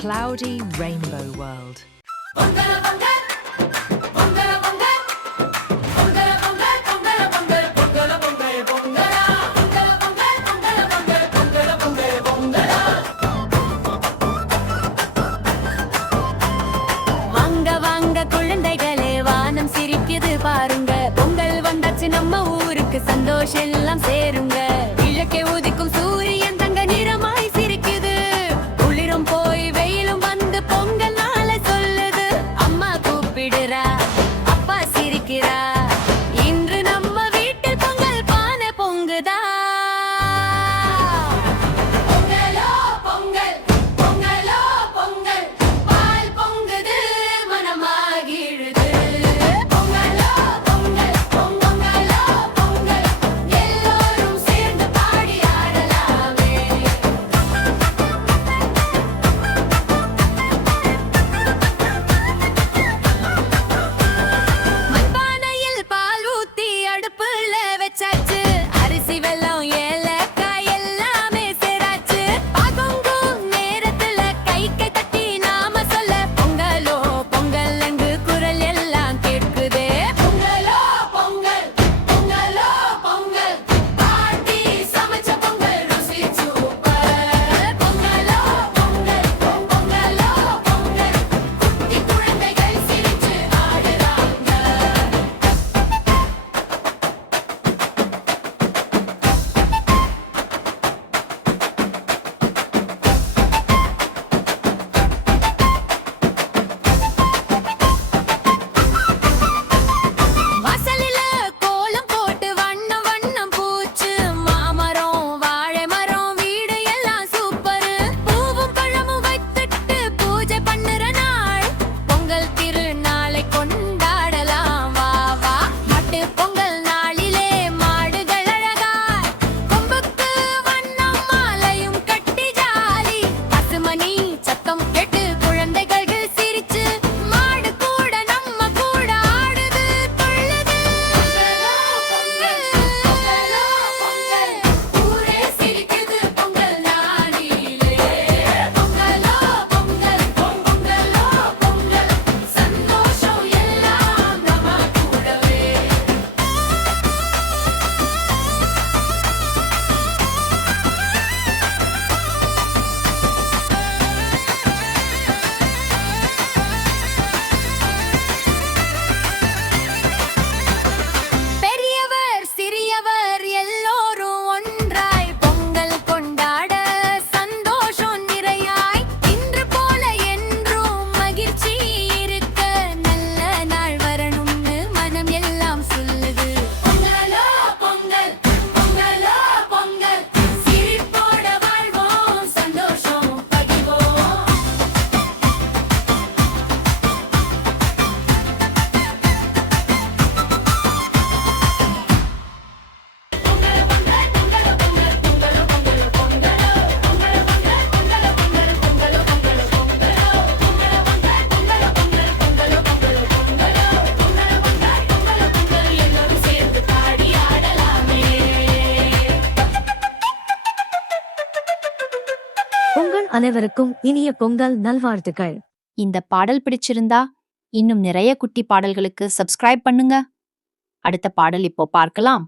cloudy rainbow world. பாருங்க பொங்கல் வந்தாச்சு நம்ம ஊருக்கு சந்தோஷம் எல்லாம் சேருங்க கிழக்கே உதிக்கும் சூரியன் தங்க நிறமாய் சிரிக்குது குளிரும் போய் வெயிலும் வந்து பொங்கல் நாளை சொல்லுது அம்மா கூப்பிடுறா அப்பா சிரிக்கிறா இன்று நம்ம வீட்டில் பொங்கல் பானை பொங்குதா உங்கள் அனைவருக்கும் இனிய பொங்கல் நல்வாழ்த்துக்கள். இந்த பாடல் பிடிச்சிருந்தா இன்னும் நிறைய குட்டி பாடல்களுக்கு சப்ஸ்கிரைப் பண்ணுங்க. அடுத்த பாடல் இப்போ பார்க்கலாம்.